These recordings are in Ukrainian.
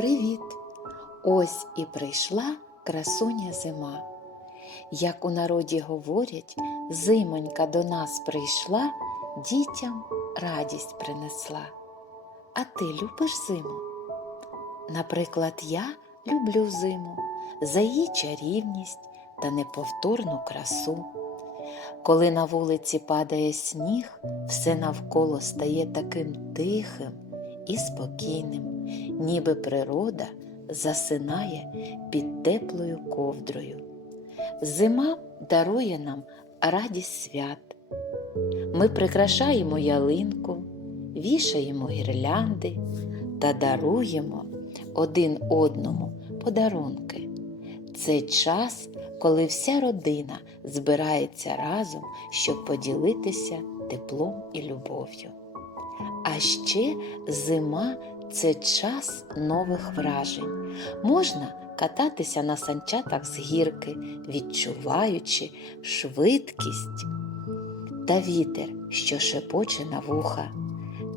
Привіт! Ось і прийшла красуня зима. Як у народі говорять, зимонька до нас прийшла, дітям радість принесла. А ти любиш зиму? Наприклад, я люблю зиму за її чарівність та неповторну красу. Коли на вулиці падає сніг, все навколо стає таким тихим і спокійним, ніби природа засинає під теплою ковдрою. Зима дарує нам радість свят. Ми прикрашаємо ялинку, вішаємо гірлянди та даруємо один одному подарунки. Це час, коли вся родина збирається разом, щоб поділитися теплом і любов'ю. А ще зима це час нових вражень. Можна кататися на санчатах з гірки, відчуваючи швидкість та вітер, що шепоче на вуха.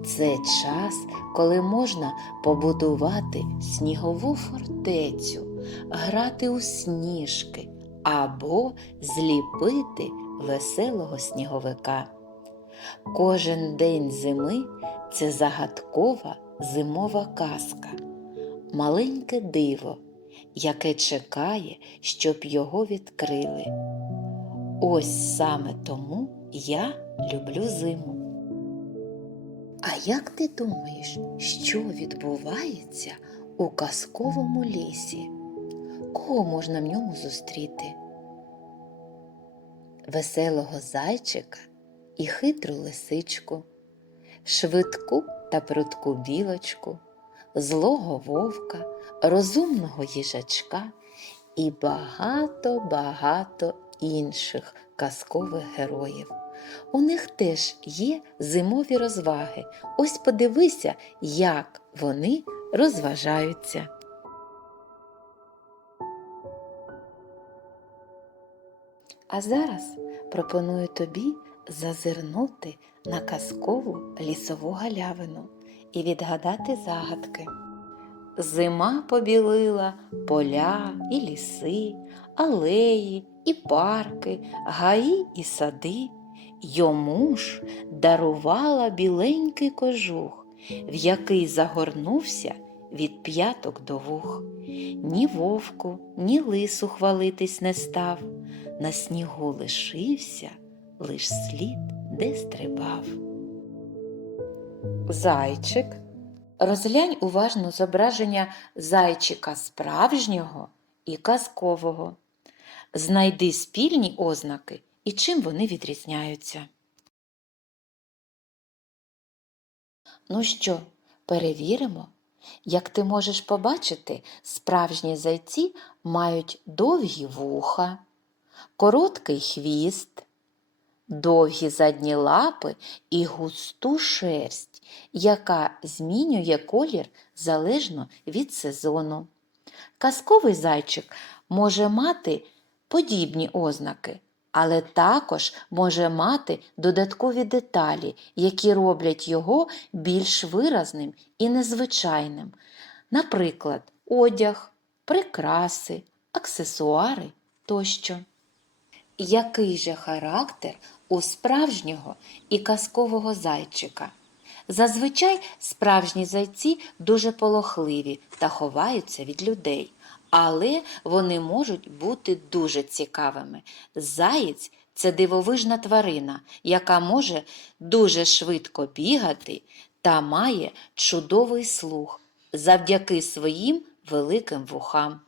Це час, коли можна побудувати снігову фортецю, грати у сніжки або зліпити веселого сніговика. Кожен день зими це загадкова зимова казка, маленьке диво, яке чекає, щоб його відкрили. Ось саме тому я люблю зиму. А як ти думаєш, що відбувається у казковому лісі? Кого можна в ньому зустріти? Веселого зайчика і хитру лисичку, швидку та прудку білочку, злого вовка, розумного їжачка і багато-багато інших казкових героїв. У них теж є зимові розваги. Ось подивися, як вони розважаються. А зараз пропоную тобі зазирнути на казкову лісову галявину і відгадати загадки. Зима побілила поля і ліси, алеї і парки, гаї і сади. Йому ж дарувала біленький кожух, в який загорнувся від п'яток до вух. Ні вовку, ні лису хвалитись не став, на снігу лишився лиш слід, де стрибав. Зайчик. Розглянь уважно зображення зайчика справжнього і казкового. Знайди спільні ознаки і чим вони відрізняються. Ну що, перевіримо? Як ти можеш побачити, справжні зайці мають довгі вуха, короткий хвіст, довгі задні лапи і густу шерсть, яка змінює колір залежно від сезону. Казковий зайчик може мати подібні ознаки, але також може мати додаткові деталі, які роблять його більш виразним і незвичайним. Наприклад, одяг, прикраси, аксесуари тощо. Який же характер у справжнього і казкового зайчика? Зазвичай справжні зайці дуже полохливі та ховаються від людей, але вони можуть бути дуже цікавими. Заєць це дивовижна тварина, яка може дуже швидко бігати та має чудовий слух завдяки своїм великим вухам.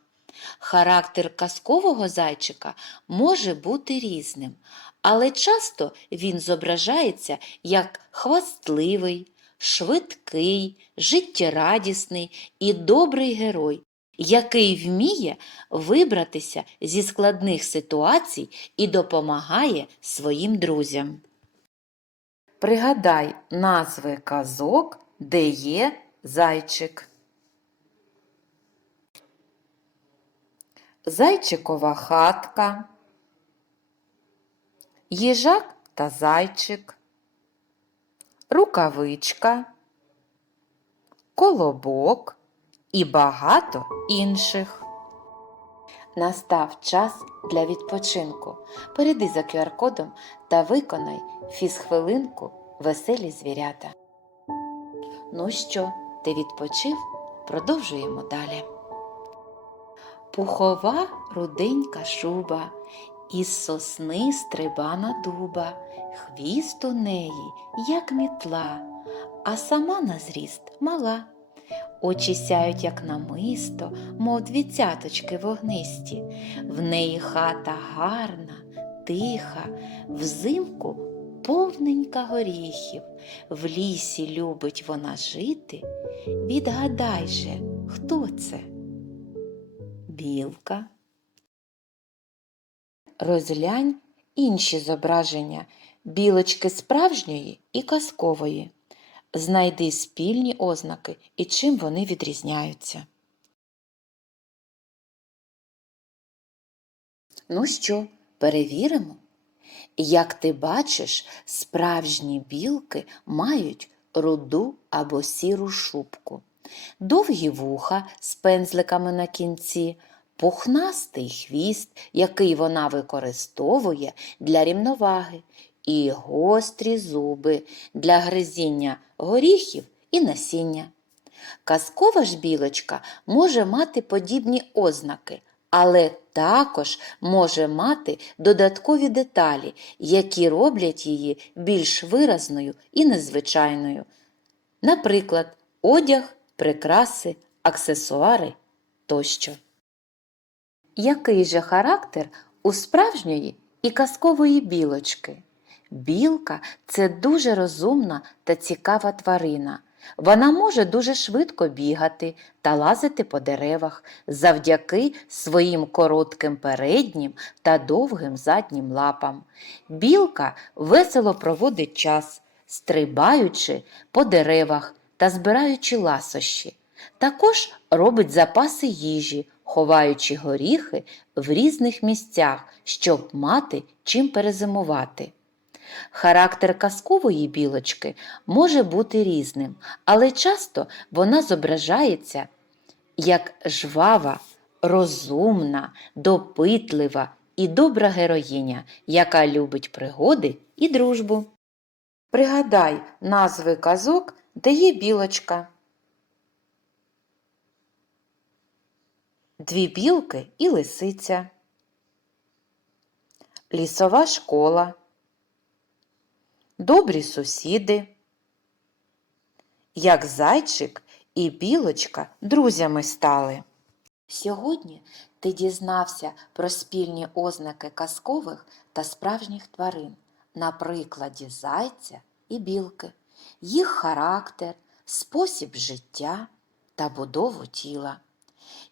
Характер казкового зайчика може бути різним, але часто він зображається як хвастливий, швидкий, життєрадісний і добрий герой, який вміє вибратися зі складних ситуацій і допомагає своїм друзям. Пригадай назви казок, де є зайчик. Зайчикова хатка, їжак та зайчик, рукавичка, колобок і багато інших. Настав час для відпочинку. Перейди за QR-кодом та виконай фізхвилинку веселі звірята. Ну що, ти відпочив? Продовжуємо далі. Пухова руденька шуба, із сосни стрибана дуба, хвіст у неї, як мітла, а сама на зріст мала. Очі сяють, як намисто, мов дві цяточки вогнисті. В неї хата гарна, тиха, взимку повненька горіхів. В лісі любить вона жити. Відгадай же, хто це? Білка. Розглянь інші зображення білочки справжньої і казкової. Знайди спільні ознаки і чим вони відрізняються. Ну що, перевіримо? Як ти бачиш, справжні білки мають руду або сіру шубку, довгі вуха з пензликами на кінці, пухнастий хвіст, який вона використовує для рівноваги, і гострі зуби для гризіння горіхів і насіння. Казкова ж білочка може мати подібні ознаки, але також може мати додаткові деталі, які роблять її більш виразною і незвичайною. Наприклад, одяг, прикраси, аксесуари тощо. Який же характер у справжньої і казкової білочки? Білка це дуже розумна та цікава тварина. Вона може дуже швидко бігати та лазити по деревах завдяки своїм коротким переднім та довгим заднім лапам. Білка весело проводить час, стрибаючи по деревах та збираючи ласощі. Також робить запаси їжі, ховаючи горіхи в різних місцях, щоб мати чим перезимувати. Характер казкової білочки може бути різним, але часто вона зображається як жвава, розумна, допитлива і добра героїня, яка любить пригоди і дружбу. Пригадай назви казок, де є білочка. Дві білки і лисиця. Лісова школа. Добрі сусіди. Як зайчик і білочка друзями стали. Сьогодні ти дізнався про спільні ознаки казкових та справжніх тварин на прикладі зайця і білки, їх характер, спосіб життя та будову тіла.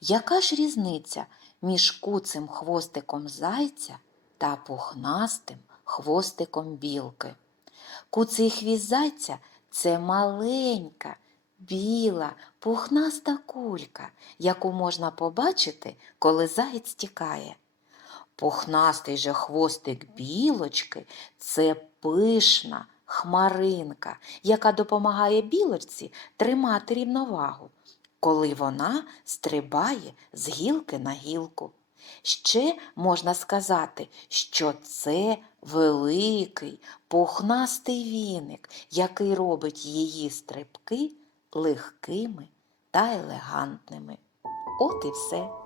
Яка ж різниця між куцим хвостиком зайця та пухнастим хвостиком білки? Куций хвіст зайця це маленька, біла, пухнаста кулька, яку можна побачити, коли заєць тікає. Пухнастий же хвостик білочки це пишна хмаринка, яка допомагає білочці тримати рівновагу, коли вона стрибає з гілки на гілку. Ще можна сказати, що це великий пухнастий віник, який робить її стрибки легкими та елегантними. От і все.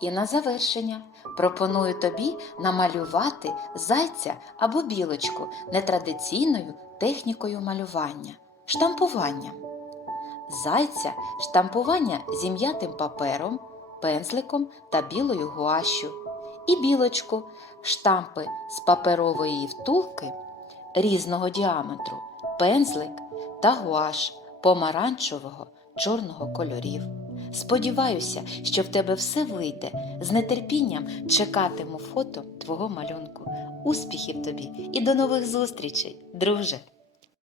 І на завершення пропоную тобі намалювати зайця або білочку нетрадиційною технікою малювання, штампуванням. Зайця штампування зім'ятим папером, пензликом та білою гуашю. І білочку штампи з паперової втулки різного діаметру, пензлик та гуаш помаранчевого чорного кольорів. Сподіваюся, що в тебе все вийде. З нетерпінням чекатиму фото твого малюнку. Успіхів тобі і до нових зустрічей, друже!